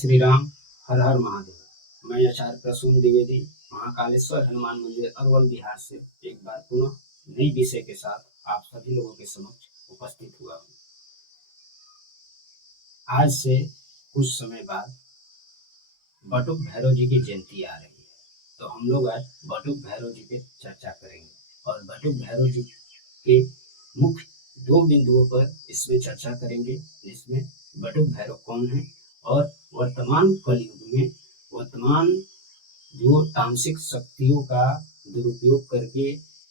श्री राम। हर हर महादेव। मैं आचार्य प्रसून द्विवेदी महाकालेश्वर हनुमान मंदिर अरवल बिहार से एक बार पुनः नई विषय के साथ आप सभी लोगों के समक्ष उपस्थित हुआ हूँ। आज से कुछ समय बाद बटुक भैरव जी की जयंती आ रही है, तो हम लोग आज बटुक भैरव जी पे चर्चा करेंगे और बटुक भैरव जी के मुख्य दो बिंदुओं पर इसमें चर्चा करेंगे, जिसमें बटुक भैरव कौन है और वर्तमान कलयुग में वर्तमान जो तामसिक शक्तियों का दुरुपयोग करके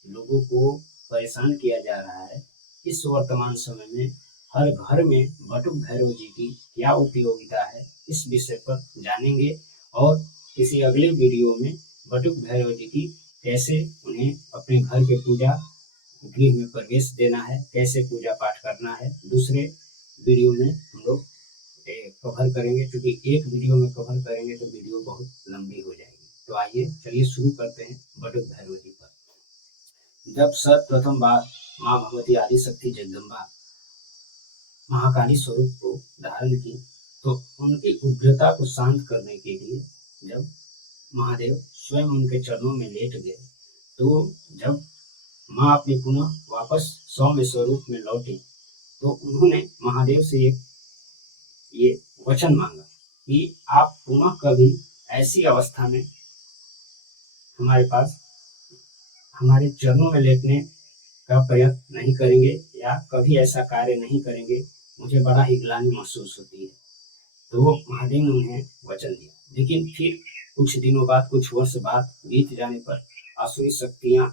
लोगों को परेशान किया जा रहा है, इस वर्तमान समय में हर घर में बटुक भैरव जी की क्या उपयोगिता है, इस विषय पर जानेंगे। और किसी अगले वीडियो में बटुक भैरव जी की कैसे उन्हें अपने घर के पूजा गृह में प्रवेश देना है, कैसे पूजा पाठ करना है, दूसरे वीडियो में हम लोग कवर करेंगे। क्योंकि एक वीडियो में कवर करेंगे तो वीडियो बहुत लंबी हो जाएगी। तो आइए चलिए शुरू करते हैं बटुक भैरव जी पर। जब सर्वप्रथम बार माँ भगवती आदिशक्ति जगदम्बा महाकाली स्वरूप को धारण की, तो उनकी उग्रता को शांत करने के लिए जब महादेव स्वयं उनके चरणों में लेट गए, तो जब माँ अपने पुनः वापस सौम्य स्वरूप में लौटी, तो उन्होंने महादेव से ये वचन मांगा कि आप पुनः कभी ऐसी अवस्था में हमारे पास हमारे चरणों में लेटने का प्रयत्न नहीं करेंगे या कभी ऐसा कार्य नहीं करेंगे, मुझे बड़ा ही ग्लानि महसूस होती है। तो महादेव ने उन्हें वचन दिया। लेकिन फिर कुछ दिनों बाद, कुछ वर्ष बाद बीत जाने पर आसुरी शक्तियां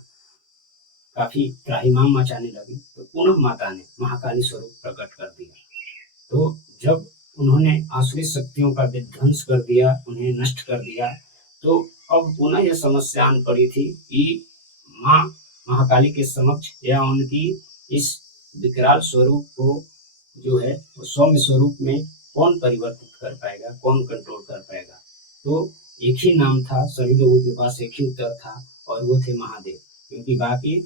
काफी त्राहिमाम मचाने लगी, तो पुनः माता ने महाकाली स्वरूप प्रकट कर दिया। तो जब उन्होंने आसुरी शक्तियों का विध्वंस कर दिया, उन्हें नष्ट कर दिया, तो अब पुनः यह समस्या आन पड़ी थी कि माँ महाकाली के समक्ष या उनकी इस विकराल स्वरूप को जो है वो सौम्य स्वरूप में कौन परिवर्तित कर पाएगा, कौन कंट्रोल कर पाएगा। तो एक ही नाम था, सभी लोगों के पास एक ही उत्तर था, और वो थे महादेव। क्योंकि बाकी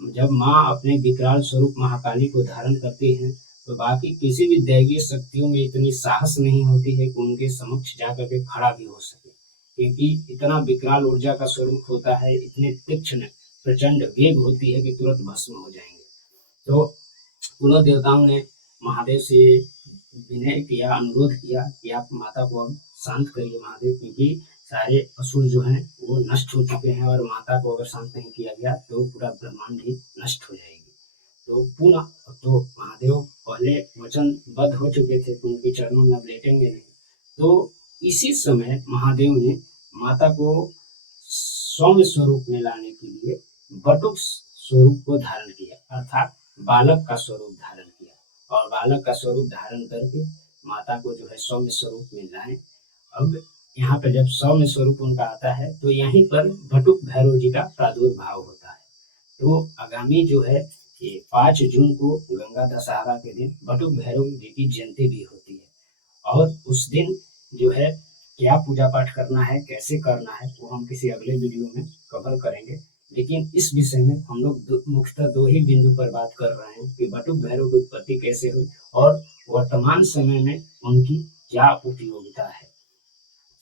जब माँ अपने विकराल स्वरूप महाकाली को धारण करती हैं, तो बाकी किसी भी दैवीय शक्तियों में इतनी साहस नहीं होती है कि उनके समक्ष जाकर के खड़ा भी हो सके, क्योंकि इतना विकराल ऊर्जा का स्वरूप होता है, इतने तीक्ष्ण प्रचंड वेग होती है कि तुरंत भस्म हो जाएंगे। तो पुनः देवताओं ने महादेव से विनय किया, अनुरोध किया कि आप माता को अब शांत करिए महादेव, क्योंकि सारे असुर जो हैं वो नष्ट हो चुके हैं, और माता को अगर शांत नहीं किया गया तो पूरा ब्रह्मांड ही नष्ट हो जाएगी। तो पुनः तो महादेव पहले वचनबद्ध हो चुके थे कि उनके चरणों में अब लेटेंगे नहीं। तो इसी समय महादेव ने माता को सौम्य स्वरूप में लाने के लिए बटुक स्वरूप को धारण किया, अर्थात बालक का स्वरूप धारण किया, और बालक का स्वरूप धारण करके माता को जो है सौम्य स्वरूप में लाए। अब यहाँ पर जब सौम्य स्वरूप उनका आता है, तो यहीं पर बटुक भैरव जी का प्रादुर्भाव होता है। तो आगामी जो है ये 5 जून को गंगा दशहरा के दिन बटुक भैरव जी की जयंती भी होती है, और उस दिन जो है क्या पूजा पाठ करना है, कैसे करना है, वो हम किसी अगले वीडियो में कवर करेंगे। लेकिन इस विषय में हम लोग मुख्यतः दो ही बिंदु पर बात कर रहे हैं कि बटुक भैरव की उत्पत्ति कैसे हुई और वर्तमान समय में उनकी क्या उपयोगिता है।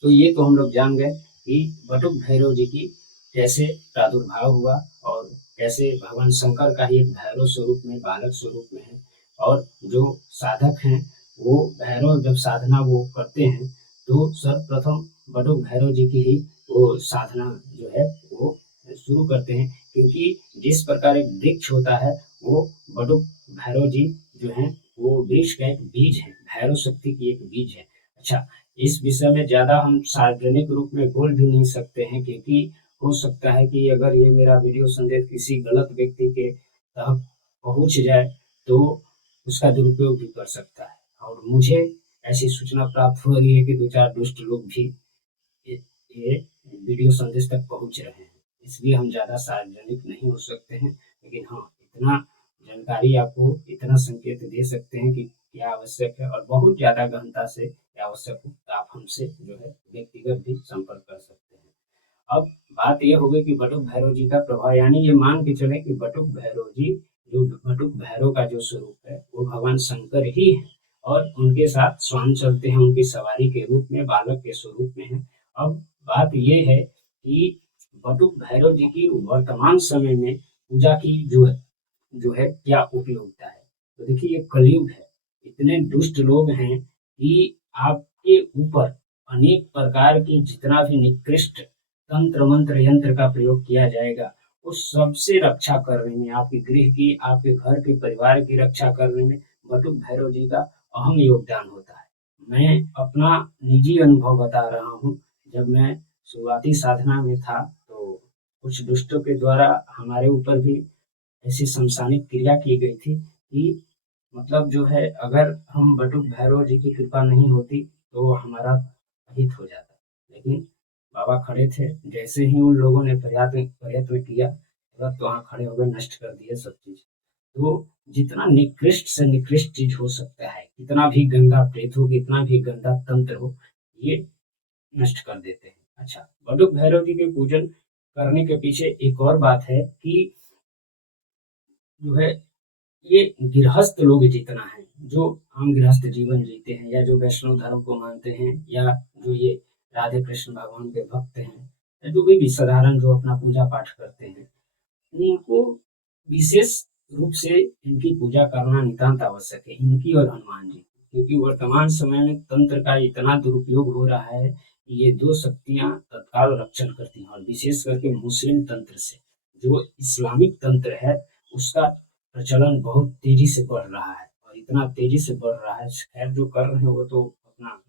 तो ये तो हम लोग जान गए कि बटुक भैरव जी की कैसे प्रादुर्भाव हुआ, और कैसे भगवान शंकर का ही एक भैरव स्वरूप में, बालक स्वरूप में है, और जो साधक हैं वो भैरव जब साधना वो करते हैं, तो सर्वप्रथम बटुक भैरव जी की ही वो साधना जो है वो शुरू करते हैं। क्योंकि जिस प्रकार एक वृक्ष होता है, वो बटुक भैरव जी जो है वो वृक्ष का एक बीज है, भैरव शक्ति की एक बीज है। अच्छा, इस विषय में ज्यादा हम सार्वजनिक रूप में बोल भी नहीं सकते हैं, क्योंकि हो सकता है कि अगर ये मेरा वीडियो संदेश किसी गलत व्यक्ति के तक पहुंच जाए तो उसका दुरुपयोग भी कर सकता है। और मुझे ऐसी सूचना प्राप्त हो रही है कि 2-4 दुष्ट लोग भी ये वीडियो संदेश तक पहुंच रहे हैं, इसलिए हम ज्यादा सार्वजनिक नहीं हो सकते हैं। लेकिन हाँ, इतना जानकारी आपको, इतना संकेत दे सकते हैं कि क्या आवश्यक है, और बहुत ज्यादा गहनता से क्या आवश्यक हो तो आप हमसे जो है व्यक्तिगत भी संपर्क कर सकते हैं। अब बात यह हो गई कि बटुक भैरव जी का प्रभाव, यानी ये मान के चले कि बटुक भैरव जी, जो बटुक भैरव का जो स्वरूप है वो भगवान शंकर ही है, और उनके साथ स्वान चलते हैं, उनकी सवारी के रूप में, बालक के स्वरूप में है। अब बात ये है कि बटुक भैरव जी की वर्तमान समय में पूजा की जो है क्या उपयोगिता है। तो देखिए ये कलयुग है, इतने दुष्ट लोग हैं कि आपके ऊपर अनेक प्रकार की जितना भी निकृष्ट तंत्र मंत्र यंत्र का प्रयोग किया जाएगा, उस सबसे रक्षा करने में, आपके गृह की, आपके घर के परिवार की रक्षा करने में बटुक भैरव जी का अहम योगदान होता है। मैं अपना निजी अनुभव बता रहा हूँ। जब मैं शुरुआती साधना में था तो कुछ दुष्टों के द्वारा हमारे ऊपर भी ऐसी समसानिक क्रिया की गई थी कि मतलब जो है, अगर हम बटुक भैरव जी की कृपा नहीं होती तो हमारा हित हो जाता। लेकिन बाबा खड़े थे, जैसे ही उन लोगों ने प्रयत्न प्रयत्न किया, तुरंत वहाँ खड़े हो गए, नष्ट कर दिए सब चीज। तो जितना निकृष्ट से निकृष्ट चीज हो सकता है, कितना भी गंदा प्रेत हो, कितना भी गंदा तंत्र हो, ये नष्ट कर देते हैं। अच्छा, बटुक भैरव जी के पूजन करने के पीछे एक और बात है कि जो है, ये गृहस्थ लोग जितना है, जो हम गृहस्थ जीवन जीते हैं, या जो वैष्णव धर्म को मानते हैं, या जो ये राधे कृष्ण भगवान के भक्त हैं, या जो भी साधारण जो अपना पूजा पाठ करते हैं, उनको विशेष रूप से इनकी पूजा करना नितांत आवश्यक है, इनकी और हनुमान जी की। क्योंकि वर्तमान समय में तंत्र का इतना दुरुपयोग हो रहा है कि ये दो शक्तियां तत्काल रक्षण करती हैं, और विशेष करके मुस्लिम तंत्र से जो इस्लामिक तंत्र है, उसका प्रचलन बहुत तेजी से बढ़ रहा है, और इतना तेजी से बढ़ रहा है, खैर जो कर रहे हैं वो तो अपना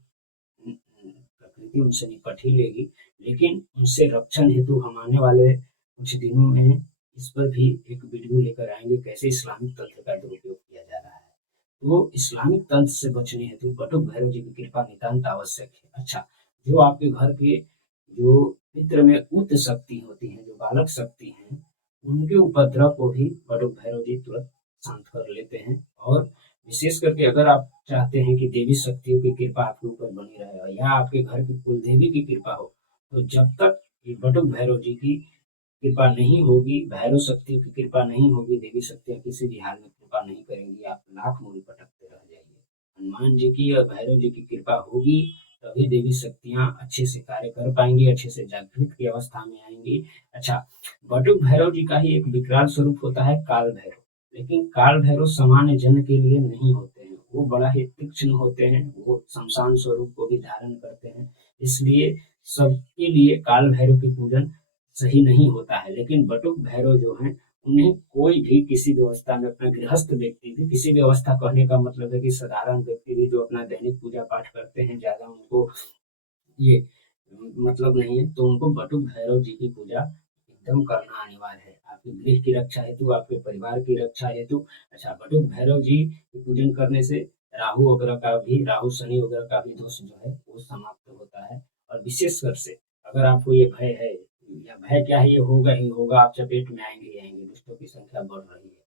प्रकृति उनसे निपट ही लेगी। लेकिन उनसे रक्षण हेतु हम आने वाले कुछ दिनों में इस पर भी एक वीडियो लेकर आएंगे, कैसे इस्लामिक तंत्र का दुरुपयोग किया जा रहा है। तो इस्लामिक तंत्र से बचने हेतु बटुक भैरव जी की कृपा नितांत आवश्यक है। अच्छा, जो आपके घर के जो मित्र में उत शक्ति होती है, जो बालक शक्ति है, उनके उपद्रव को भी बटुक भैरव जी तुरंत शांत कर लेते हैं। और विशेष करके अगर आप चाहते हैं कि देवी शक्तियों की कृपा आपके ऊपर बनी रहे, या आपके घर की कुल देवी की कृपा हो, तो जब तक ये बटुक भैरव जी की कृपा नहीं होगी, भैरव शक्तियों की कृपा नहीं होगी, देवी शक्तियाँ किसी भी हाल में कृपा नहीं करेंगी, आप लाख मूल भटकते रह जाइए। हनुमान जी की और भैरव जी की कृपा होगी, तभी देवी शक्तियाँ अच्छे से कार्य कर पाएंगी, अच्छे से जागृत की अवस्था में आएंगी। अच्छा, बटुक भैरव जी का ही एक विकराल स्वरूप होता है काल भैरव। लेकिन काल भैरव सामान्य जन के लिए नहीं होते हैं, वो बड़ा ही तीक्ष्ण होते हैं, वो शमशान स्वरूप को भी धारण करते हैं। इसलिए सबके लिए काल भैरव की पूजन सही नहीं होता है। लेकिन बटुक भैरव जो हैं, उन्हें कोई भी किसी भी अवस्था में, अपना गृहस्थ व्यक्ति भी, किसी भी अवस्था कहने का मतलब है कि साधारण व्यक्ति भी जो अपना दैनिक पूजा पाठ करते हैं, ज्यादा उनको ये मतलब नहीं है, तो उनको बटुक भैरव जी की पूजा एकदम करना अनिवार्य है, आपके गृह की रक्षा हेतु, आपके परिवार की रक्षा हेतु। अच्छा, बटुक भैरव जी की पूजन करने से राहु वगैरह का भी, राहु शनि वगैरह का भी दोष जो है वो समाप्त होता है। और विशेषकर से अगर आपको ये भय है, या भय क्या है, ये होगा ही होगा, आप चपेट में आएंगे ही आएंगे, दुष्टों की संख्या बढ़ रही है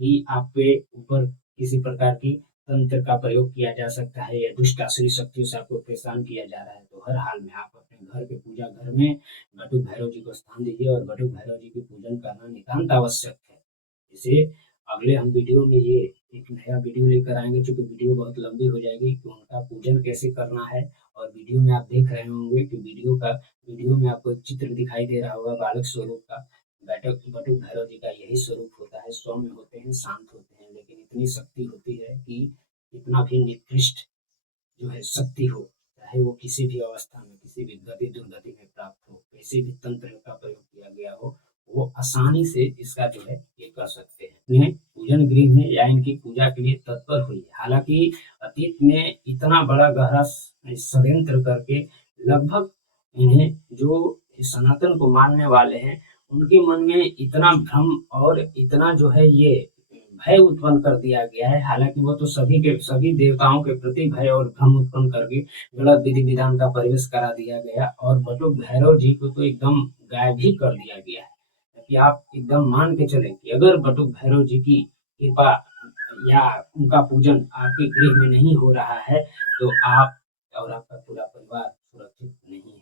कि आप पे ऊपर किसी प्रकार की तंत्र का प्रयोग किया जा सकता है, या दुष्ट आसुरी शक्तियों से आपको परेशान किया जा रहा है, तो हर हाल में आप अपने घर के पूजा घर में बटुक भैरव जी को स्थान दीजिए, और बटुक भैरव जी की पूजन करना नितांत आवश्यक है। इसे अगले हम वीडियो में ये एक नया वीडियो लेकर आएंगे, क्योंकि वीडियो बहुत लंबी हो जाएगी कि उनका पूजन कैसे करना है। और वीडियो में आप देख रहे होंगे कि वीडियो में आपको एक चित्र दिखाई दे रहा होगा बालक स्वरूप का। बटुक भैरव जी का यही स्वरूप होता है, सौम्य होते हैं, शांत होते हैं, लेकिन इतनी शक्ति होती है कि इतना भी निकृष्ट जो है शक्ति हो, चाहे वो किसी भी अवस्था में, किसी भी गति दुर्गति में प्राप्त हो, किसी भी तंत्र का प्रयोग किया गया हो, वो आसानी से इसका जो है ये कर सकते हैं। इन्हें पूजन गृह में या इनकी पूजा के लिए तत्पर हुई। हालांकि अतीत में इतना बड़ा गहरा षड्यंत्र करके लगभग इन्हें जो सनातन को मानने वाले हैं, उनके मन में इतना भ्रम और इतना जो है ये भय उत्पन्न कर दिया गया है। हालांकि वो तो सभी के सभी देवताओं के प्रति भय और भ्रम उत्पन्न करके गलत विधि विधान का प्रवेश करा दिया गया, और बटुक भैरव जी को तो एकदम गायब ही कर दिया गया है। कि आप एकदम मान के चलें कि अगर बटुक भैरव जी की कृपा या उनका पूजन आपके गृह में नहीं हो रहा है, तो आप और आपका पूरा परिवार सुरक्षित नहीं है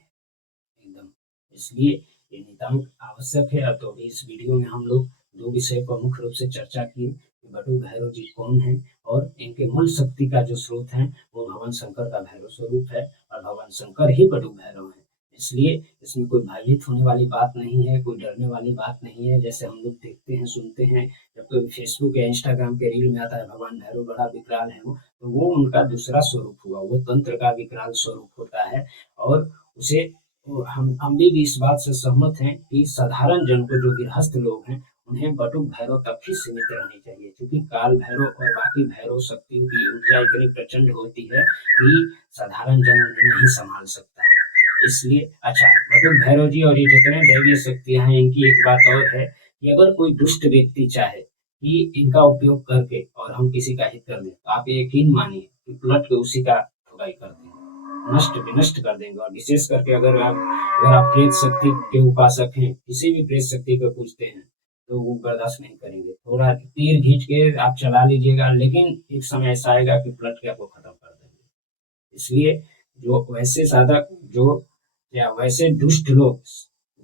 एकदम। इसलिए ये नितांत आवश्यक है। तो इस वीडियो में हम लोग दो विषय पर मुख्य रूप से चर्चा की कि बटुक भैरव जी कौन है, और इनके मूल शक्ति का जो स्रोत है वो भगवान शंकर का भैरव स्वरूप है और भगवान शंकर ही बटुक भैरव है। इसलिए इसमें कोई भयभीत होने वाली बात नहीं है, कोई डरने वाली बात नहीं है। जैसे हम लोग देखते हैं, सुनते हैं, जब कोई फेसबुक या इंस्टाग्राम के रील में आता है भगवान भैरव बड़ा विकराल है वो, तो वो उनका दूसरा स्वरूप हुआ, वो तंत्र का विकराल स्वरूप होता है। और उसे हम भी इस बात से सहमत हैं कि साधारण जन को, जो गृहस्थ लोग हैं, उन्हें बटुक भैरव तक ही सीमित रहनी चाहिए, क्योंकि काल भैरव और बाकी भैरव शक्तियों की ऊर्जा इतनी प्रचंड होती है कि साधारण जन उन्हें नहीं संभाल सकता है। इसलिए अच्छा, बटुक भैरव जी और ये जितने दैवीय शक्तियां हैं, इनकी एक बात और है कि अगर कोई दुष्ट व्यक्ति चाहे कि इनका उपयोग करके और हम किसी का हित कर दें, तो आप यकीन मानिए कि पलट के उसी का खुदाई कर देंगे, नष्ट विनष्ट कर देंगे। और विशेष करके अगर आप प्रेत शक्ति के उपासक हैं, किसी भी प्रेत शक्ति को पूजते हैं, तो वो बर्दाश्त नहीं करेंगे। थोड़ा तीर खींच के आप चला लीजिएगा, लेकिन एक समय ऐसा आएगा कि पलट के आपको खत्म कर देंगे। इसलिए जो वैसे साधक, जो या वैसे दुष्ट लोग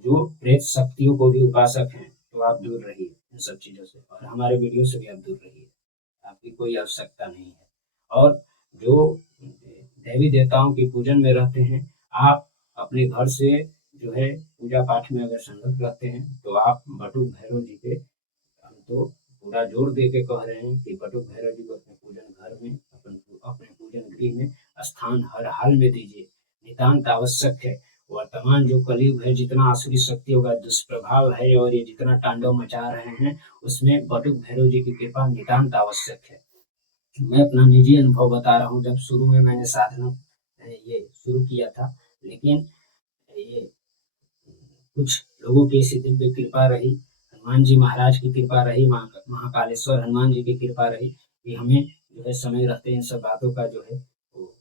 जो प्रेत शक्तियों को भी उपासक हैं, तो आप दूर रहिए इन सब चीजों से, और हमारे वीडियो से भी आप दूर रहिए। आपकी कोई आवश्यकता नहीं है। और जो देवी देवताओं की पूजन में रहते हैं, आप अपने घर से जो है पूजा पाठ में अगर संगत रहते हैं, तो आप बटुक भैरव जी के, हम तो पूरा जोर दे के कह रहे हैं कि बटुक भैरव जी को अपने पूजन घर में, अपने पूजन गृह में स्थान हर हाल में दीजिए, नितांत आवश्यक है। वर्तमान जो कलयुग है, जितना आसुरी शक्तियों का दुष्प्रभाव है और ये जितना तांडव मचा रहे हैं, उसमें बटुक भैरव जी की कृपा नितांत आवश्यक है। मैं अपना निजी अनुभव बता रहा हूँ। जब शुरू में मैंने साधना ये शुरू किया था, लेकिन ये कुछ लोगों की ऐसी दिव्य कृपा रही, हनुमान जी महाराज की कृपा रही, महाकालेश्वर हनुमान जी की कृपा रही कि हमें जो है समय रहते इन सब बातों का जो है वो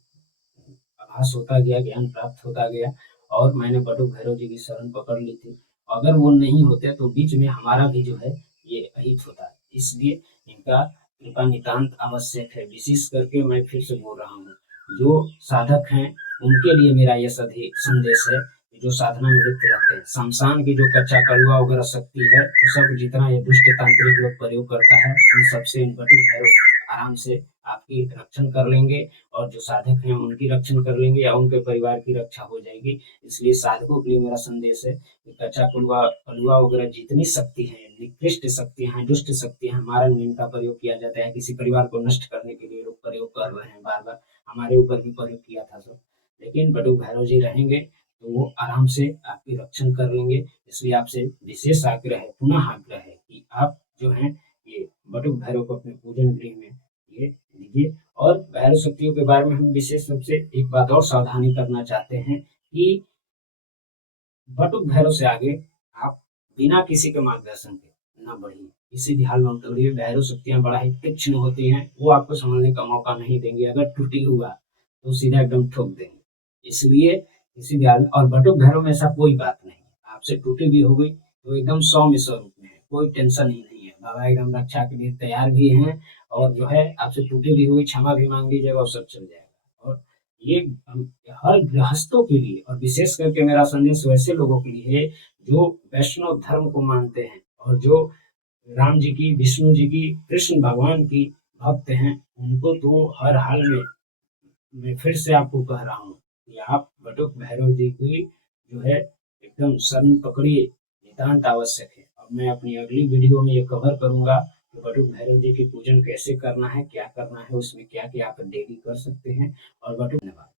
आभास होता गया, ज्ञान प्राप्त होता गया, और मैंने बटुक भैरव जी की शरण पकड़ ली थी। अगर वो नहीं होते तो बीच में हमारा भी जो है ये अहित होता। इसलिए इनका कृपा नितांत आवश्यक है। विशेष करके मैं फिर से बोल रहा हूँ, जो साधक हैं उनके लिए मेरा यह संदेश है, जो साधना में लिप्त रहते हैं। शमशान की जो कच्चा कड़वा वगैरह शक्ति है, वो सब जितना ये दुष्ट तांत्रिक लोग प्रयोग करता है, उन सबसे बटुक भैरव आराम से आपकी रक्षण कर लेंगे, और जो साधक हैं उनकी रक्षण कर लेंगे, या उनके परिवार की रक्षा हो जाएगी। इसलिए साधकों के लिए मेरा संदेश है कि कच्चा कलवा वगैरह जितनी शक्ति है, निकृष्ट शक्तियां हैं, दुष्ट शक्तियां हैं, मारण में इनका प्रयोग किया जाता है। किसी परिवार को नष्ट करने के लिए लोग प्रयोग कर रहे हैं, बार बार हमारे ऊपर भी प्रयोग किया था सब। लेकिन बटुक भैरव जी रहेंगे तो वो आराम से आपकी रक्षण कर लेंगे। इसलिए आपसे विशेष आग्रह है, पुनः आग्रह है कि आप जो है ये बटुक भैरव को अपने पूजन गृह में ये लीजिए। और भैरव शक्तियों के बारे में हम विशेष रूप से एक बात और सावधानी करना चाहते हैं कि बटुक भैरव से आगे आप बिना किसी के मार्गदर्शन के न बढ़िए, किसी भी हाल में मत बढ़िए। भैरव शक्तियां बड़ा ही तीक्ष्ण होती हैं, वो आपको समझने का मौका नहीं देंगे। अगर टूटी हुआ तो सीधा एकदम ठोक देंगे। इसलिए किसी भी हाल, और बटुक भैरव में ऐसा कोई बात नहीं है, आपसे टूटी भी हो गई तो एकदम सौम्य स्वरूप में है, कोई टेंशन ही नहीं है। बाबा एकदम रक्षा के लिए तैयार भी हैं, और जो है आपसे टूटी भी हुई क्षमा भी मांग लीजिएगा और सब चल जाएगा। और ये हर गृहस्थों के लिए, और विशेष करके मेरा संदेश वैसे लोगों के लिए है जो वैष्णव धर्म को मानते हैं, और जो राम जी की, विष्णु जी की, कृष्ण भगवान की भक्त हैं। उनको तो हर हाल में मैं फिर से आपको कह रहा हूँ कि आप बटुक भैरव जी की जो है एकदम शरण पकड़िए, नितांत आवश्यक है। अब मैं अपनी अगली वीडियो में ये कवर करूंगा कि बटुक भैरव जी की पूजन कैसे करना है, क्या करना है, उसमें क्या क्या आप डेली कर सकते हैं। और बटुक धन्यवाद।